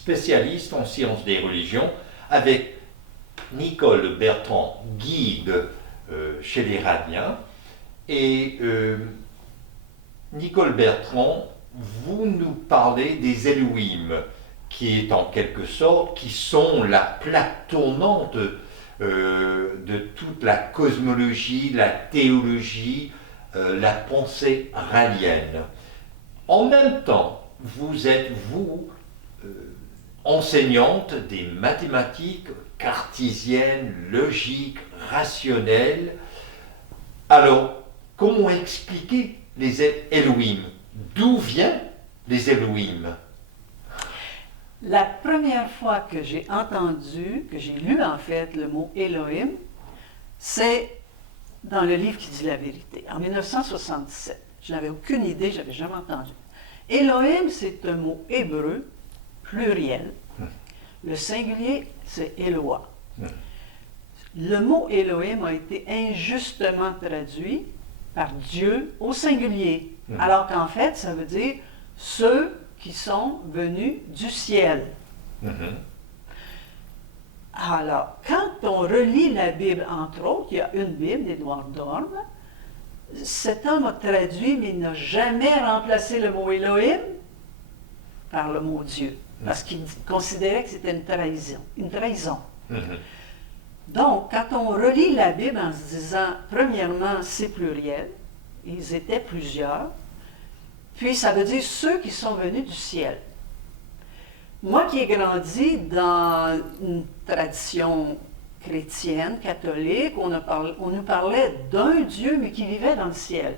spécialiste en sciences des religions, avec Nicole Bertrand, guide chez les Radiens. Et Nicole Bertrand, vous nous parlez des Elohim, qui est en quelque sorte, qui sont la plaque tournante de toute la cosmologie, la théologie, la pensée ralienne. En même temps, vous êtes, enseignante des mathématiques cartésiennes, logiques, rationnelles. Alors, comment expliquer les Elohim? D'où viennent les Elohim? La première fois que j'ai entendu, que j'ai lu en fait le mot Elohim, c'est dans le livre qui dit la vérité, en 1977. Je n'avais aucune idée, je n'avais jamais entendu. Elohim, c'est un mot hébreu pluriel. Le singulier, c'est Eloah. Le mot Elohim a été injustement traduit par Dieu au singulier, alors qu'en fait, ça veut dire ceux qui sont venus du ciel. Alors, quand on relit la Bible, entre autres, il y a une Bible d'Édouard Dorn, cet homme a traduit, mais il n'a jamais remplacé le mot Elohim par le mot Dieu, parce qu'il considérait que c'était une trahison. Donc, quand on relit la Bible en se disant, premièrement, c'est pluriel, ils étaient plusieurs, puis ça veut dire ceux qui sont venus du ciel. Moi qui ai grandi dans une tradition chrétienne, catholique, on nous parlait d'un Dieu, mais qui vivait dans le ciel.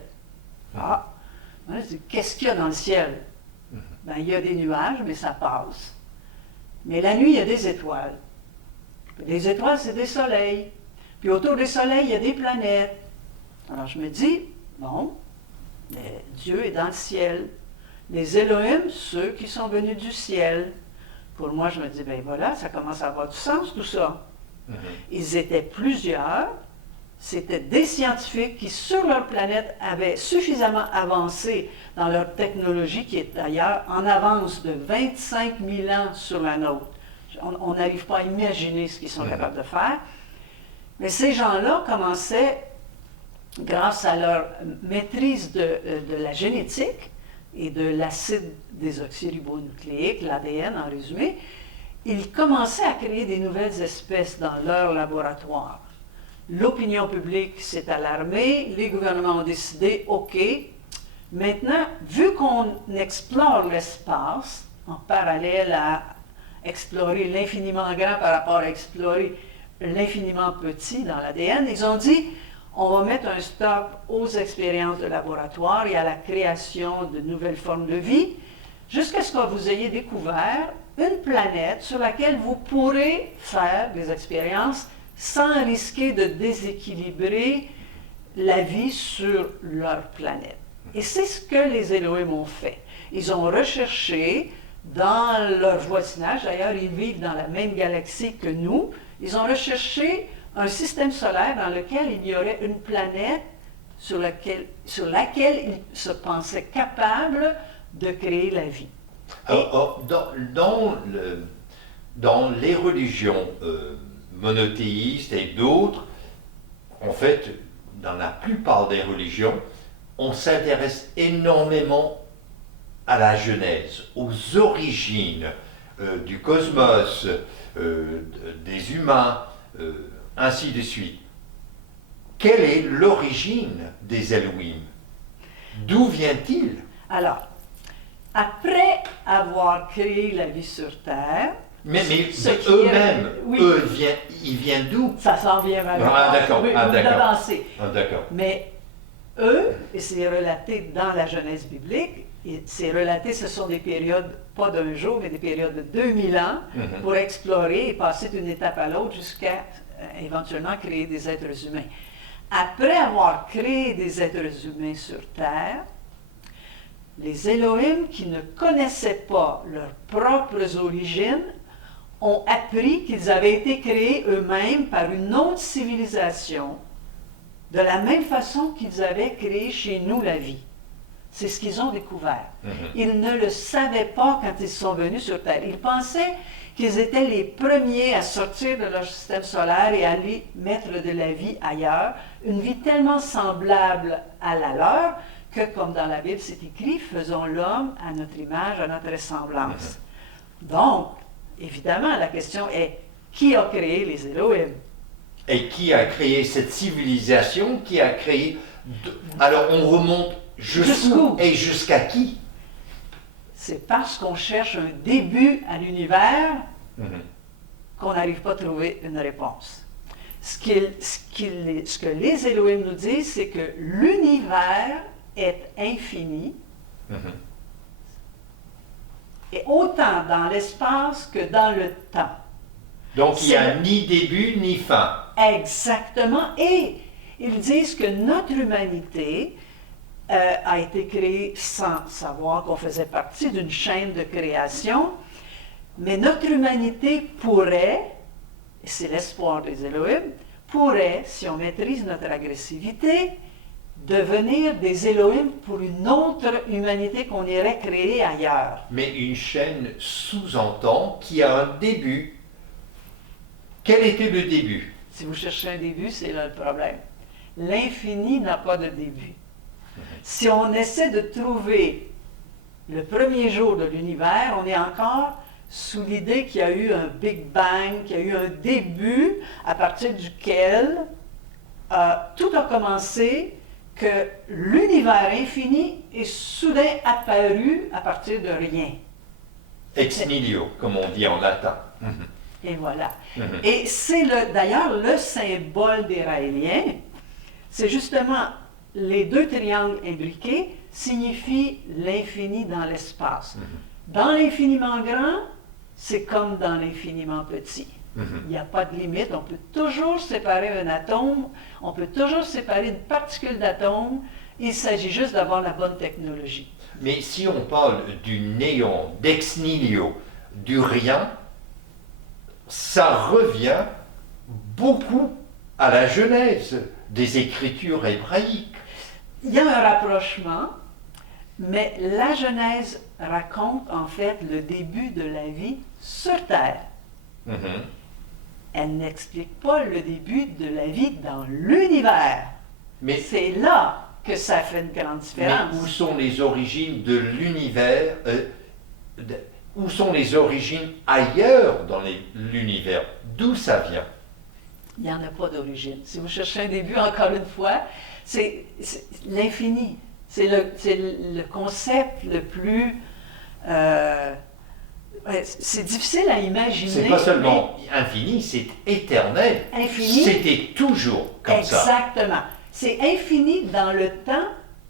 Ah, qu'est-ce qu'il y a dans le ciel? Ben, il y a des nuages, mais ça passe. Mais la nuit, il y a des étoiles. Les étoiles, c'est des soleils. Puis autour des soleils, il y a des planètes. Alors je me dis, bon, Dieu est dans le ciel. Les Elohim, ceux qui sont venus du ciel. Pour moi, je me dis, ben voilà, ça commence à avoir du sens tout ça. Ils étaient plusieurs. C'était des scientifiques qui, sur leur planète, avaient suffisamment avancé dans leur technologie, qui est d'ailleurs en avance de 25 000 ans sur la nôtre. On n'arrive pas à imaginer ce qu'ils sont capables de faire. Mais ces gens-là commençaient, grâce à leur maîtrise de la génétique et de l'acide désoxyribonucléique, l'ADN en résumé, ils commençaient à créer des nouvelles espèces dans leur laboratoire. L'opinion publique s'est alarmée, les gouvernements ont décidé, OK, maintenant, vu qu'on explore l'espace, en parallèle à explorer l'infiniment grand par rapport à explorer l'infiniment petit dans l'ADN, ils ont dit, on va mettre un stop aux expériences de laboratoire et à la création de nouvelles formes de vie, jusqu'à ce que vous ayez découvert une planète sur laquelle vous pourrez faire des expériences sans risquer de déséquilibrer la vie sur leur planète. Et c'est ce que les Elohim ont fait. Ils ont recherché dans leur voisinage, d'ailleurs ils vivent dans la même galaxie que nous, ils ont recherché un système solaire dans lequel il y aurait une planète sur laquelle ils se pensaient capables de créer la vie. Alors, dans les religions monothéistes et d'autres, en fait, dans la plupart des religions, on s'intéresse énormément à la Genèse, aux origines du cosmos, des humains, ainsi de suite. Quelle est l'origine des Elohim? D'où vient-il? Alors, après avoir créé la vie sur Terre, mais eux-mêmes, oui, ils viennent d'où? Ça s'en vient mal. D'accord. D'accord. Mais eux, et c'est relaté dans la Genèse biblique, et c'est relaté, ce sont des périodes, pas d'un jour, mais des périodes de 2000 ans, pour explorer et passer d'une étape à l'autre jusqu'à éventuellement créer des êtres humains. Après avoir créé des êtres humains sur Terre, les Elohim, qui ne connaissaient pas leurs propres origines, ont appris qu'ils avaient été créés eux-mêmes par une autre civilisation, de la même façon qu'ils avaient créé chez nous la vie. C'est ce qu'ils ont découvert. Mhm. Ils ne le savaient pas quand ils sont venus sur Terre. Ils pensaient qu'ils étaient les premiers à sortir de leur système solaire et à aller mettre de la vie ailleurs, une vie tellement semblable à la leur que, comme dans la Bible c'est écrit, faisons l'homme à notre image, à notre ressemblance. Donc, évidemment, la question est, qui a créé les Elohim? Et qui a créé cette civilisation, qui a créé... Alors on remonte jusqu'où et jusqu'à qui? C'est parce qu'on cherche un début à l'univers qu'on n'arrive pas à trouver une réponse. Ce que les Elohim nous disent, c'est que l'univers est infini, et autant dans l'espace que dans le temps. Donc il n'y a ni début ni fin. Exactement. Et ils disent que notre humanité a été créée sans savoir qu'on faisait partie d'une chaîne de création, mais notre humanité pourrait, et c'est l'espoir des Elohim, pourrait, si on maîtrise notre agressivité, devenir des Elohim pour une autre humanité qu'on irait créer ailleurs. Mais une chaîne sous-entend qu'il y a un début. Quel était le début? Si vous cherchez un début, c'est là le problème. L'infini n'a pas de début. Si on essaie de trouver le premier jour de l'univers, on est encore sous l'idée qu'il y a eu un Big Bang, qu'il y a eu un début à partir duquel tout a commencé, que l'univers infini est soudain apparu à partir de rien. Ex nihilo, comme on dit en latin. Et voilà. Et c'est d'ailleurs le symbole des Raéliens. C'est justement les deux triangles imbriqués signifient l'infini dans l'espace. Dans l'infiniment grand, c'est comme dans l'infiniment petit. Il n'y a pas de limite. On peut toujours séparer un atome, on peut toujours séparer une particule d'atome. Il s'agit juste d'avoir la bonne technologie. Mais si on parle du néant, d'ex nihilo, du rien, ça revient beaucoup à la genèse des écritures hébraïques. Il y a un rapprochement, mais la Genèse raconte en fait le début de la vie sur Terre. Elle n'explique pas le début de la vie dans l'univers. Mais c'est là que ça fait une grande différence. Mais où sont les origines de l'univers où sont les origines ailleurs dans l'univers? D'où ça vient? Il n'y en a pas d'origine. Si vous cherchez un début, encore une fois, c'est l'infini. C'est le concept le plus... c'est difficile à imaginer. C'est pas seulement infini, c'est éternel. Infini. C'était toujours comme ça. Exactement. C'est infini dans le temps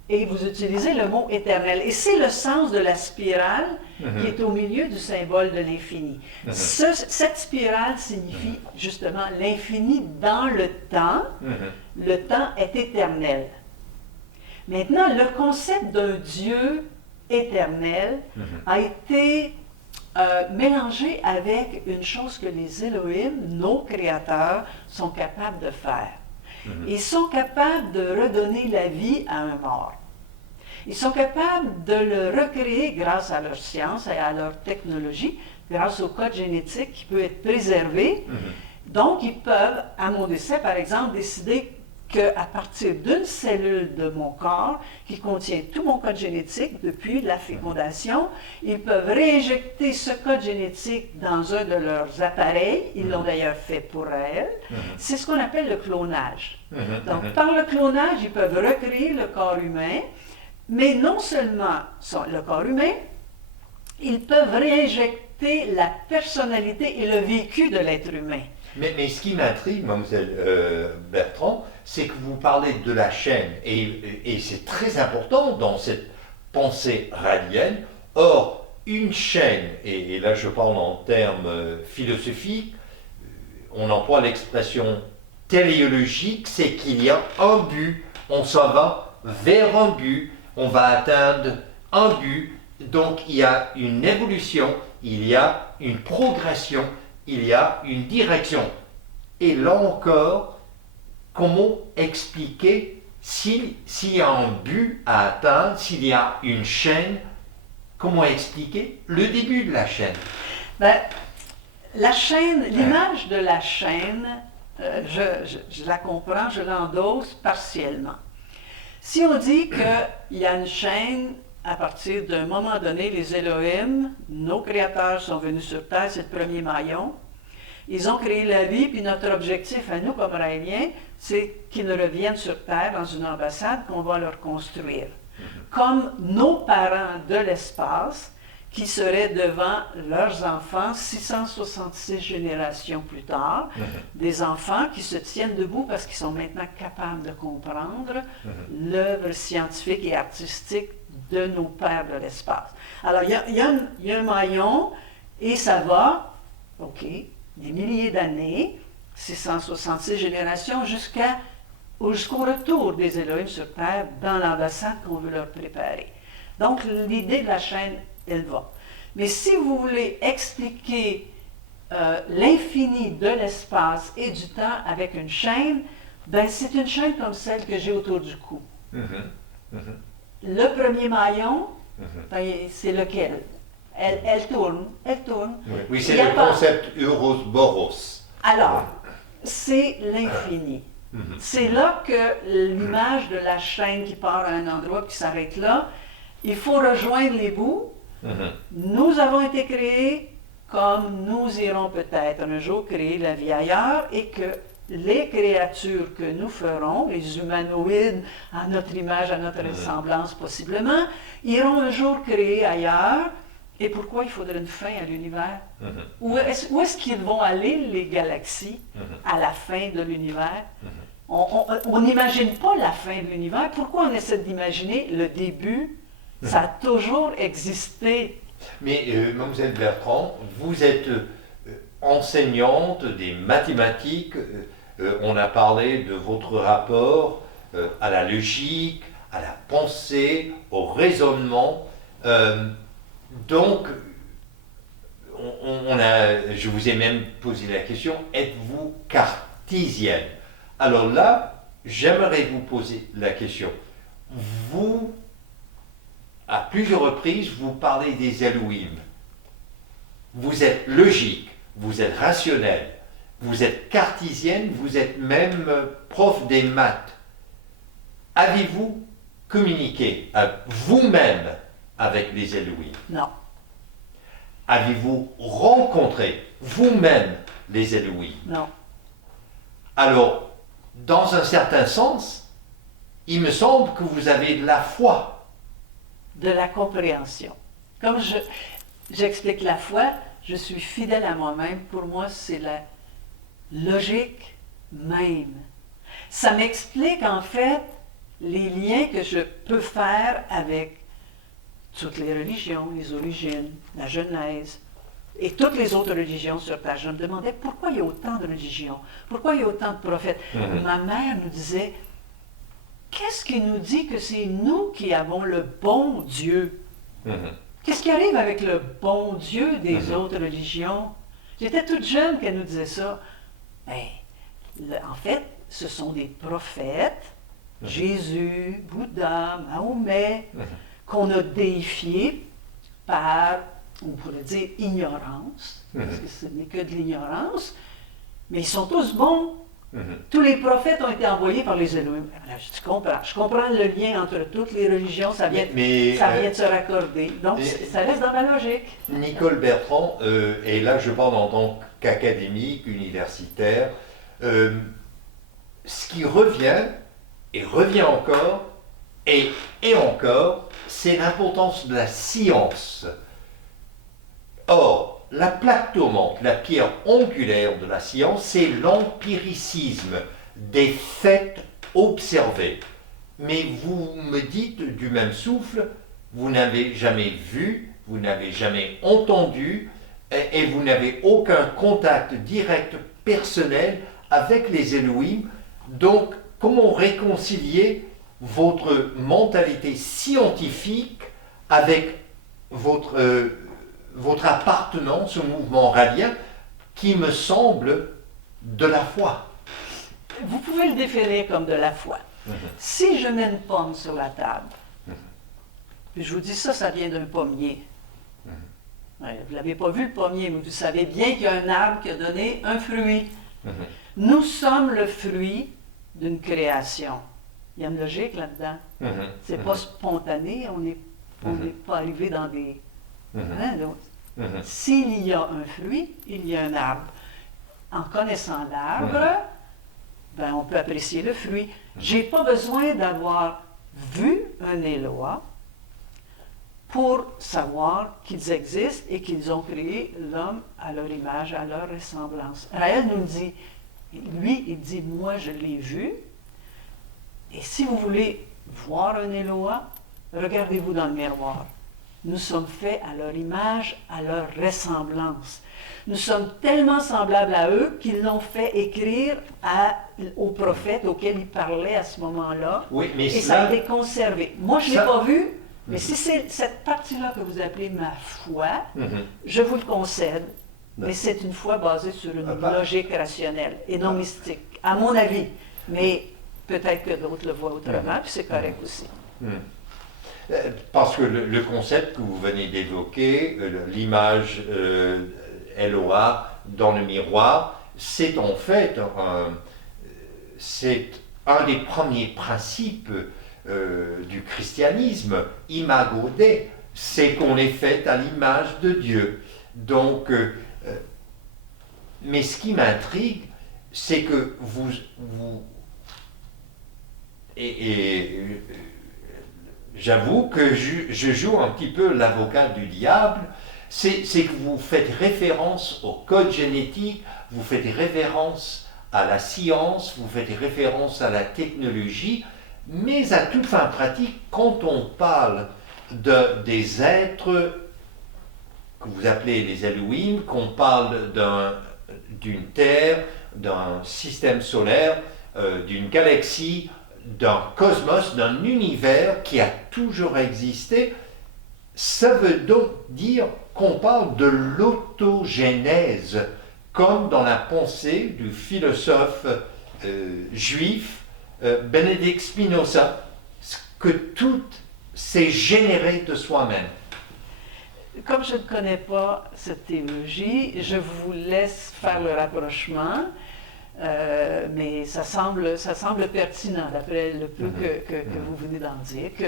et vous utilisez le mot éternel. Et c'est le sens de la spirale qui est au milieu du symbole de l'infini. Cette spirale signifie justement l'infini dans le temps. Le temps est éternel. Maintenant, le concept d'un Dieu éternel a été mélangé avec une chose que les Elohim, nos créateurs, sont capables de faire. Ils sont capables de redonner la vie à un mort. Ils sont capables de le recréer grâce à leur science et à leur technologie, grâce au code génétique qui peut être préservé. Donc, ils peuvent, à mon décès, par exemple, décider qu'à partir d'une cellule de mon corps qui contient tout mon code génétique depuis la fécondation, ils peuvent réinjecter ce code génétique dans un de leurs appareils. Ils l'ont d'ailleurs fait pour elles. C'est ce qu'on appelle le clonage. Donc, par le clonage, ils peuvent recréer le corps humain, mais non seulement le corps humain, ils peuvent réinjecter la personnalité et le vécu de l'être humain. Mais ce qui m'intrigue, mademoiselle Bertrand, c'est que vous parlez de la chaîne, et c'est très important dans cette pensée radienne. Or, une chaîne, et là je parle en termes philosophiques, on emploie l'expression téléologique, c'est qu'il y a un but, on s'en va vers un but, on va atteindre un but, donc il y a une évolution, il y a une progression, il y a une direction. Et là encore, comment expliquer s'il y a un but à atteindre, s'il y a une chaîne, comment expliquer le début de la chaîne? Ben, la chaîne, l'image de la chaîne, je la comprends, je l'endosse partiellement. Si on dit qu'il y a une chaîne, à partir d'un moment donné, les Elohim, nos créateurs sont venus sur Terre, c'est le premier maillon. Ils ont créé la vie, puis notre objectif à nous, comme Raéliens, c'est qu'ils reviennent sur Terre dans une ambassade qu'on va leur construire. Comme nos parents de l'espace, qui seraient devant leurs enfants 666 générations plus tard, des enfants qui se tiennent debout parce qu'ils sont maintenant capables de comprendre l'œuvre scientifique et artistique de nos pères de l'espace. Alors, il y a un maillon et ça va, OK, des milliers d'années, 666 générations, jusqu'au retour des Elohim sur Terre dans l'ambassade qu'on veut leur préparer. Donc, l'idée de la chaîne, elle va. Mais si vous voulez expliquer l'infini de l'espace et du temps avec une chaîne, ben c'est une chaîne comme celle que j'ai autour du cou. Le premier maillon, ben, c'est lequel? Elle tourne, elle tourne. Oui, c'est le concept Ouroboros. Alors, c'est l'infini. C'est là que l'image de la chaîne qui part à un endroit qui s'arrête là, il faut rejoindre les bouts. Nous avons été créés comme nous irons peut-être un jour créer la vie ailleurs et que les créatures que nous ferons, les humanoïdes à notre image, à notre ressemblance possiblement, iront un jour créer ailleurs. Et pourquoi il faudrait une fin à l'univers? Où est-ce qu'ils vont aller, les galaxies, à la fin de l'univers? On n'imagine pas la fin de l'univers. Pourquoi on essaie d'imaginer le début? Ça a toujours existé. Mais, Mademoiselle Bertrand, vous êtes enseignante des mathématiques. On a parlé de votre rapport à la logique, à la pensée, au raisonnement. Donc, je vous ai même posé la question, êtes-vous cartésienne? Alors là, j'aimerais vous poser la question. Vous, à plusieurs reprises, vous parlez des Elohim. Vous êtes logique, vous êtes rationnel, vous êtes cartésienne, vous êtes même prof des maths. Avez-vous communiqué vous-même avec les Elohim? Non. Avez-vous rencontré vous-même les Elohim? Non. Alors, dans un certain sens, il me semble que vous avez de la foi. De la compréhension. Comme j'explique la foi, je suis fidèle à moi-même. Pour moi, c'est la logique même. Ça m'explique en fait les liens que je peux faire avec toutes les religions, les origines, la Genèse et toutes les autres religions sur Terre. Je me demandais pourquoi il y a autant de religions, pourquoi il y a autant de prophètes. Ma mère nous disait, qu'est-ce qui nous dit que c'est nous qui avons le bon Dieu? Qu'est-ce qui arrive avec le bon Dieu des autres religions? J'étais toute jeune qu'elle nous disait ça. Ben, en fait, ce sont des prophètes, Jésus, Bouddha, Mahomet, qu'on a déifiés par, on pourrait dire, ignorance, parce que ce n'est que de l'ignorance, mais ils sont tous bons. Tous les prophètes ont été envoyés par les Elohim. Je comprends le lien entre toutes les religions, ça vient de se raccorder. Donc, ça reste dans ma logique. Nicole Bertrand, et là je parle en tant qu'académique, universitaire, ce qui revient, et revient encore, et encore, c'est l'importance de la science. Or, la plaque tournante, la pierre angulaire de la science, c'est l'empiricisme des faits observés. Mais vous me dites du même souffle, vous n'avez jamais vu, vous n'avez jamais entendu, et vous n'avez aucun contact direct personnel avec les Elohim. Donc, comment réconcilier votre mentalité scientifique avec votre appartenance au mouvement ralien qui me semble de la foi? Vous pouvez le définir comme de la foi. Si je mets une pomme sur la table, puis je vous dis ça vient d'un pommier. Ouais, vous ne l'avez pas vu le pommier, mais vous savez bien qu'il y a un arbre qui a donné un fruit. Nous sommes le fruit d'une création. Il y a une logique là-dedans. C'est pas spontané, on n'est pas arrivé dans des... S'il y a un fruit, il y a un arbre. En connaissant l'arbre, ben, on peut apprécier le fruit. J'ai pas besoin d'avoir vu un Eloah pour savoir qu'ils existent et qu'ils ont créé l'homme à leur image, à leur ressemblance. Raël nous dit, lui, il dit, moi je l'ai vu, et si vous voulez voir un Eloah, regardez-vous dans le miroir. Nous sommes faits à leur image, à leur ressemblance. Nous sommes tellement semblables à eux qu'ils l'ont fait écrire aux prophètes auxquels ils parlaient à ce moment-là, oui, mais et ça a été conservé. Moi, je ne l'ai pas vu, mais si c'est cette partie-là que vous appelez ma foi, je vous le concède, mais c'est une foi basée sur une logique rationnelle et non mystique, à mon avis. Mais peut-être que d'autres le voient autrement, puis c'est correct aussi. Parce que le concept que vous venez d'évoquer, l'image Eloah dans le miroir, c'est en fait c'est un des premiers principes du christianisme, imago Dei, c'est qu'on est fait à l'image de Dieu. Donc, mais ce qui m'intrigue, c'est que j'avoue que je joue un petit peu l'avocat du diable, c'est que vous faites référence au code génétique, vous faites référence à la science, vous faites référence à la technologie, mais à toute fin pratique, quand on parle des êtres que vous appelez les Elohim, qu'on parle d'une Terre, d'un système solaire, d'une galaxie, d'un cosmos, d'un univers qui a toujours existé, ça veut donc dire qu'on parle de l'autogénèse, comme dans la pensée du philosophe juif Benedict Spinoza, que tout s'est généré de soi-même. Comme je ne connais pas cette théologie, je vous laisse faire le rapprochement. Mais ça semble pertinent, d'après le peu que vous venez d'en dire, que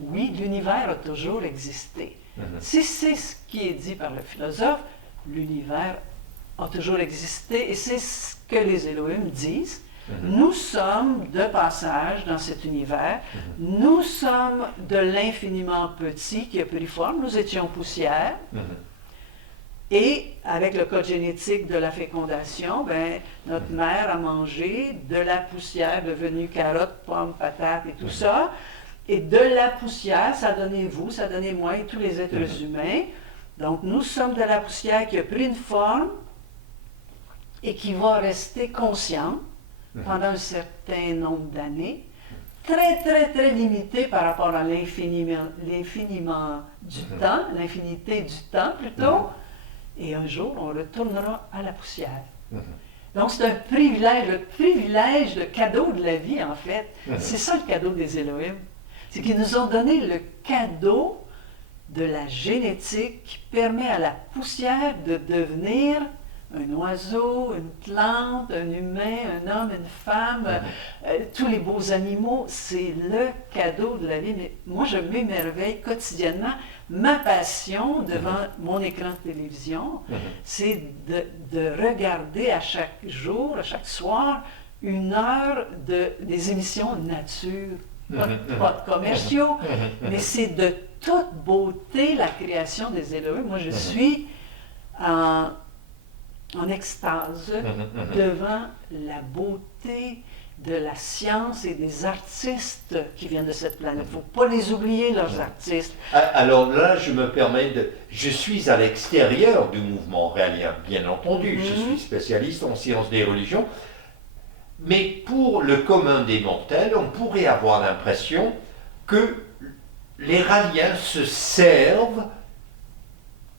oui, l'univers a toujours existé. Si c'est ce qui est dit par le philosophe, l'univers a toujours existé, et c'est ce que les Elohim disent. Nous sommes de passage dans cet univers, nous sommes de l'infiniment petit qui a pris forme, nous étions poussière. Et avec le code génétique de la fécondation, ben, notre mère a mangé de la poussière devenue carotte, pomme, patate et tout ça. Et de la poussière, ça a donné vous, ça a donné moi et tous les êtres humains. Donc nous sommes de la poussière qui a pris une forme et qui va rester consciente pendant un certain nombre d'années, très, très, très limité par rapport à l'infiniment du temps, l'infinité du temps plutôt. Et un jour, on retournera à la poussière. Donc, c'est un privilège, le privilège, le cadeau de la vie, en fait. C'est ça le cadeau des Elohim. C'est qu'ils nous ont donné le cadeau de la génétique qui permet à la poussière de devenir un oiseau, une plante, un humain, un homme, une femme, tous les beaux animaux. C'est le cadeau de la vie. Mais moi, je m'émerveille quotidiennement. Ma passion devant mon écran de télévision, c'est de regarder à chaque jour, à chaque soir, 1 heure des émissions nature. Pas de commerciaux, mais c'est de toute beauté la création des Elohim. Moi, je suis en extase devant la beauté de la science et des artistes qui viennent de cette planète. Il ne faut pas les oublier, leurs artistes. Alors là, je me permets je suis à l'extérieur du mouvement raélien, bien entendu. Je suis spécialiste en sciences des religions. Mais pour le commun des mortels, on pourrait avoir l'impression que les raéliens se servent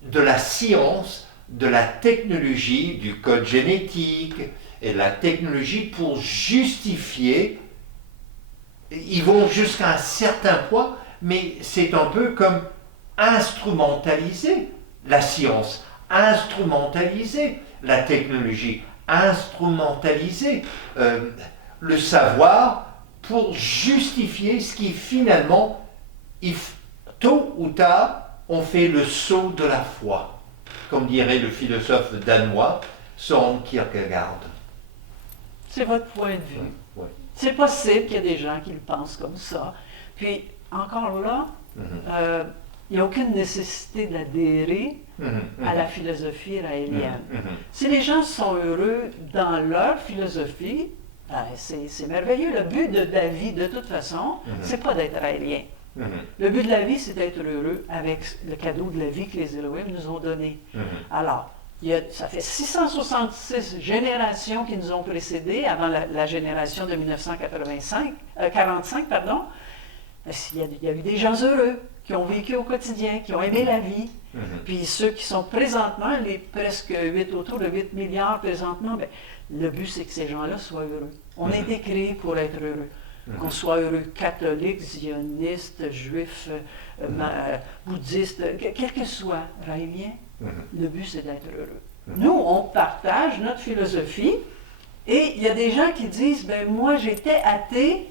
de la science, de la technologie, du code génétique et de la technologie pour justifier ils vont jusqu'à un certain point, mais c'est un peu comme instrumentaliser la science, instrumentaliser la technologie, instrumentaliser le savoir pour justifier ce qui finalement, tôt ou tard, on fait le saut de la foi, comme dirait le philosophe danois Søren Kierkegaard. C'est votre point de vue. Ouais. C'est possible qu'il y ait des gens qui le pensent comme ça. Puis, encore là, il n'y a aucune nécessité d'adhérer à la philosophie raélienne. Si les gens sont heureux dans leur philosophie, ben c'est merveilleux. Le but de la vie, de toute façon, c'est pas d'être raélien. Le but de la vie, c'est d'être heureux avec le cadeau de la vie que les Elohim nous ont donné. Alors, ça fait 666 générations qui nous ont précédés avant la génération de 1945, pardon. Il y a eu des gens heureux qui ont vécu au quotidien, qui ont aimé la vie. Puis ceux qui sont présentement, les presque autour de 8 milliards présentement, ben, le but c'est que ces gens-là soient heureux. On a été créés pour être heureux. Qu'on soit heureux catholique, zioniste, juif, bouddhiste, quel que soit, raélien, le but c'est d'être heureux. Nous, on partage notre philosophie et il y a des gens qui disent, ben moi j'étais athée,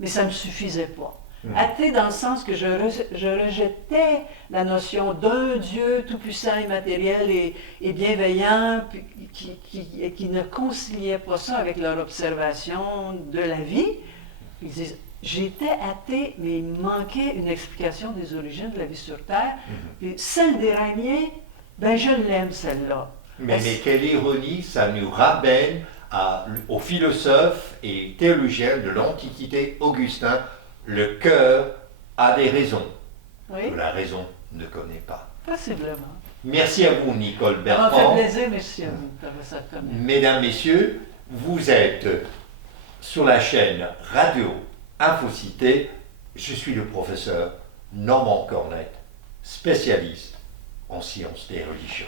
mais ça ne me suffisait pas. Athée dans le sens que je rejetais la notion d'un Dieu tout-puissant, immatériel et bienveillant, qui ne conciliait pas ça avec leur observation de la vie. Ils disent, j'étais athée, mais il me manquait une explication des origines de la vie sur Terre. Et celle des Raéliens, ben je l'aime celle-là. Mais quelle ironie, ça nous ramène aux philosophes et théologiens de l'Antiquité, Augustin. Le cœur a des raisons que la raison ne connaît pas. Possiblement. Merci à vous, Nicole Bertrand. Ça m'a fait plaisir, merci à vous, professeur Thomas. Mesdames, Messieurs, vous êtes sur la chaîne Radio Infocité. Je suis le professeur Normand Cornette, spécialiste en sciences des religions.